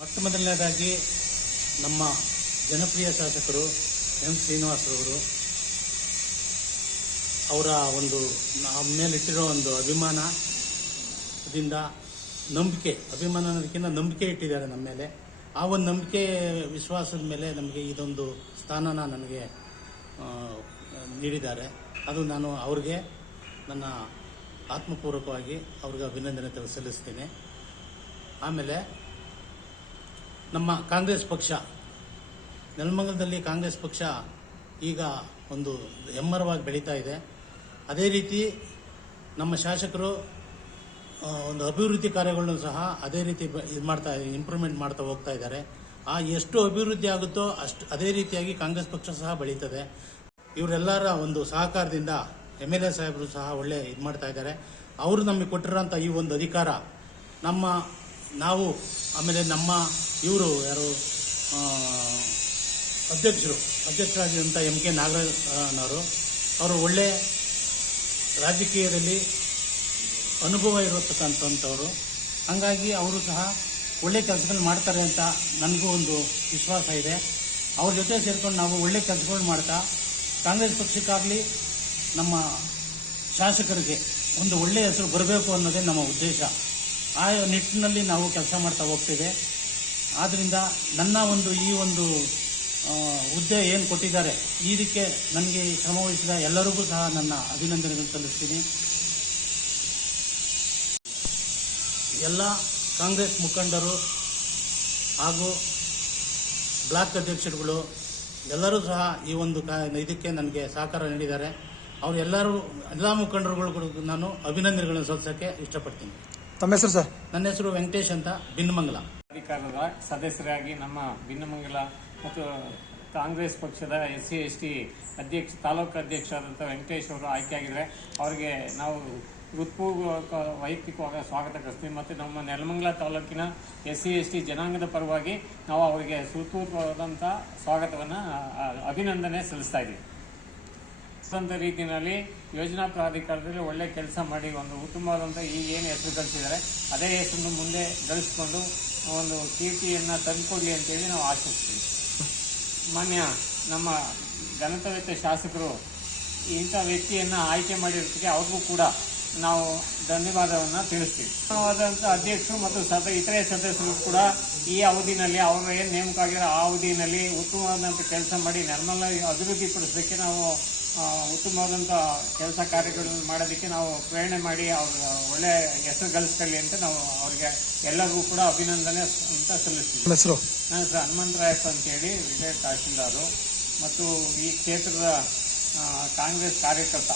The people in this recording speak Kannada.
ಮೊಟ್ಟ ಮೊದಲನೇದಾಗಿ ನಮ್ಮ ಜನಪ್ರಿಯ ಶಾಸಕರು ಎಂ ಶ್ರೀನಿವಾಸರವರು ಅವರ ಒಂದು ನಮ್ಮ ಮೇಲಿಟ್ಟಿರೋ ಒಂದು ಅಭಿಮಾನದಿಂದ ನಂಬಿಕೆ, ಅಭಿಮಾನ ಅನ್ನೋದಕ್ಕಿಂತ ನಂಬಿಕೆ ಇಟ್ಟಿದ್ದಾರೆ ನಮ್ಮ ಮೇಲೆ. ಆ ಒಂದು ನಂಬಿಕೆ ವಿಶ್ವಾಸದ ಮೇಲೆ ನಮಗೆ ಇದೊಂದು ಸ್ಥಾನನ ನನಗೆ ನೀಡಿದ್ದಾರೆ. ಅದು ನಾನು ಅವ್ರಿಗೆ ನನ್ನ ಆತ್ಮಪೂರ್ವಕವಾಗಿ ಅವ್ರಿಗೆ ಅಭಿನಂದನೆ ಸಲ್ಲಿಸ್ತೀನಿ. ಆಮೇಲೆ ನಮ್ಮ ಕಾಂಗ್ರೆಸ್ ಪಕ್ಷ, ನೆಲಮಂಗಲದಲ್ಲಿ ಕಾಂಗ್ರೆಸ್ ಪಕ್ಷ ಈಗ ಒಂದು ಹೆಮ್ಮರವಾಗಿ ಬೆಳೀತಾ ಇದೆ. ಅದೇ ರೀತಿ ನಮ್ಮ ಶಾಸಕರು ಒಂದು ಅಭಿವೃದ್ಧಿ ಕಾರ್ಯಗಳನ್ನು ಸಹ ಅದೇ ರೀತಿ ಇದು ಮಾಡ್ತಾ ಇಂಪ್ರೂವ್ಮೆಂಟ್ ಮಾಡ್ತಾ ಹೋಗ್ತಾ ಇದ್ದಾರೆ. ಆ, ಎಷ್ಟು ಅಭಿವೃದ್ಧಿ ಆಗುತ್ತೋ ಅಷ್ಟು, ಅದೇ ರೀತಿಯಾಗಿ ಕಾಂಗ್ರೆಸ್ ಪಕ್ಷ ಸಹ ಬೆಳೀತದೆ. ಇವರೆಲ್ಲರ ಒಂದು ಸಹಕಾರದಿಂದ ಎಂ ಎಲ್ ಎ ಸಾಹೇಬರು ಸಹ ಒಳ್ಳೆ ಇದು ಮಾಡ್ತಾ ಇದ್ದಾರೆ. ಅವರು ನಮಗೆ ಕೊಟ್ಟಿರೋಂಥ ಈ ಒಂದು ಅಧಿಕಾರ ನಮ್ಮ ನಾವು, ಆಮೇಲೆ ನಮ್ಮ ಇವರು ಯಾರು ಅಧ್ಯಕ್ಷರು ಅಧ್ಯಕ್ಷರಾಗಿದ್ದಂಥ ಎಂ ಕೆ ನಾಗರಾಜನವರು, ಅವರು ಒಳ್ಳೆ ರಾಜಕೀಯದಲ್ಲಿ ಅನುಭವ ಇರತಕ್ಕಂಥವ್ರು. ಹಾಗಾಗಿ ಅವರು ಸಹ ಒಳ್ಳೆ ಕೆಲಸಗಳು ಮಾಡ್ತಾರೆ ಅಂತ ನನಗೂ ಒಂದು ವಿಶ್ವಾಸ ಇದೆ. ಅವ್ರ ಜೊತೆ ಸೇರಿಕೊಂಡು ನಾವು ಒಳ್ಳೆ ಕೆಲಸಗಳು ಮಾಡ್ತಾ, ಕಾಂಗ್ರೆಸ್ ಪಕ್ಷಕ್ಕಾಗಲಿ ನಮ್ಮ ಶಾಸಕರಿಗೆ ಒಂದು ಒಳ್ಳೆಯ ಹೆಸರು ಬರಬೇಕು ಅನ್ನೋದೇ ನಮ್ಮ ಉದ್ದೇಶ. ಆ ನಿಟ್ಟಿನಲ್ಲಿ ನಾವು ಕೆಲಸ ಮಾಡ್ತಾ ಹೋಗ್ತೇವೆ ಆದ್ದರಿಂದ ನನ್ನ ಒಂದು ಈ ಒಂದು ಹುದ್ದೆ ಏನು ಕೊಟ್ಟಿದ್ದಾರೆ ಇದಕ್ಕೆ ನನಗೆ ಶ್ರಮವಹಿಸಿದ ಎಲ್ಲರಿಗೂ ಸಹ ನನ್ನ ಅಭಿನಂದನೆಗಳನ್ನು ಸಲ್ಲಿಸ್ತೀನಿ. ಎಲ್ಲ ಕಾಂಗ್ರೆಸ್ ಮುಖಂಡರು ಹಾಗೂ ಬ್ಲಾಕ್ ಅಧ್ಯಕ್ಷರುಗಳು ಎಲ್ಲರೂ ಸಹ ಈ ಒಂದು ಇದಕ್ಕೆ ನನಗೆ ಸಹಕಾರ ನೀಡಿದ್ದಾರೆ. ಅವರೆಲ್ಲರೂ, ಎಲ್ಲ ಮುಖಂಡರುಗಳು ನಾನು ಅಭಿನಂದನೆಗಳನ್ನು ಸಲ್ಲಿಸೋಕ್ಕೆ ಇಷ್ಟಪಡ್ತೀನಿ. ತಮ್ಮ ಹೆಸರು ಸರ್? ನನ್ನ ಹೆಸರು ವೆಂಕಟೇಶ್ ಅಂತ ಭಿನ್ನಮಂಗಲ ಅಧಿಕಾರದ ಸದಸ್ಯರಾಗಿ ನಮ್ಮ ಭಿನ್ನಮಂಗಲ ಮತ್ತು ಕಾಂಗ್ರೆಸ್ ಪಕ್ಷದ ಎಸ್ ಸಿ ಎಸ್ ಟಿ ಅಧ್ಯಕ್ಷ ತಾಲೂಕು ಅಧ್ಯಕ್ಷರಾದಂಥ ವೆಂಕಟೇಶ್ ಅವರು ಆಯ್ಕೆಯಾಗಿದ್ದಾರೆ. ಅವರಿಗೆ ನಾವು ಹೃತ್ಪೂರ್ವಕ ವೈಯಕ್ತಿಕವಾಗಿ ಸ್ವಾಗತ ಕಳಿಸ್ತೀವಿ. ಮತ್ತು ನಮ್ಮ ನೆಲಮಂಗಲ ತಾಲೂಕಿನ ಎಸ್ ಸಿ ಎಸ್ ಟಿ ಜನಾಂಗದ ಪರವಾಗಿ ನಾವು ಅವರಿಗೆ ಸುಪೂರ್ವವಾದಂಥ ಸ್ವಾಗತವನ್ನು ಅಭಿನಂದನೆ ಸಲ್ಲಿಸ್ತಾ ಇದ್ದೀವಿ. ಅಂತ ರೀತಿಯಲ್ಲಿ ಯೋಜನಾ ಪ್ರಾಧಿಕಾರದಲ್ಲಿ ಒಳ್ಳೆ ಕೆಲಸ ಮಾಡಿ ಒಂದು ಉತ್ತಮವಾದಂಥ ಈ ಏನು ಹೆಸರು ಗಳಿಸಿದ್ದಾರೆ ಅದೇ ಹೆಸರನ್ನು ಮುಂದೆ ಗಳಿಸ್ಕೊಂಡು ಒಂದು ಕೀರ್ತಿಯನ್ನು ತಂದುಕೊಡ್ಲಿ ಅಂತೇಳಿ ನಾವು ಆಶಿಸ್ತೀವಿ. ಮಾನ್ಯ, ನಮ್ಮ ಗಣತವೇತ ಶಾಸಕರು ಇಂಥ ವ್ಯಕ್ತಿಯನ್ನು ಆಯ್ಕೆ ಮಾಡಿರೋದಕ್ಕೆ ಅವ್ರಿಗೂ ಕೂಡ ನಾವು ಧನ್ಯವಾದವನ್ನು ತಿಳಿಸ್ತೀವಿ. ಉತ್ತಮವಾದಂಥ ಅಧ್ಯಕ್ಷರು ಮತ್ತು ಸದ, ಇತರೆ ಸದಸ್ಯರು ಕೂಡ ಈ ಅವಧಿನಲ್ಲಿ ಅವರು ಏನು ನೇಮಕ ಆಗಿರೋ ಆ ಅವಧಿನಲ್ಲಿ ಉತ್ತಮವಾದಂಥ ಕೆಲಸ ಮಾಡಿ ನರ್ಮಲ್ ಅಭಿವೃದ್ಧಿಪಡಿಸೋದಕ್ಕೆ ನಾವು ಉತ್ತಮವಾದಂಥ ಕೆಲಸ ಕಾರ್ಯಗಳನ್ನು ಮಾಡೋದಕ್ಕೆ ನಾವು ಪ್ರೇರಣೆ ಮಾಡಿ ಅವ್ರ ಒಳ್ಳೆ ಹೆಸರು ಗಳಿಸ್ಕೊಳ್ಳಿ ಅಂತ ನಾವು ಅವರಿಗೆ ಎಲ್ಲರಿಗೂ ಕೂಡ ಅಭಿನಂದನೆ ಅಂತ ಸಲ್ಲಿಸ್ತೀವಿ. ಹೆಸರು. ನನ್ನ ಹೆಸರು ಹನುಮಂತರಾಯಪ್ಪ ಅಂತೇಳಿ ವಿಜಯ್ ತಹಶೀಲ್ದಾರು. ಮತ್ತು ಈ ಕ್ಷೇತ್ರದ ಕಾಂಗ್ರೆಸ್ ಕಾರ್ಯಕರ್ತ.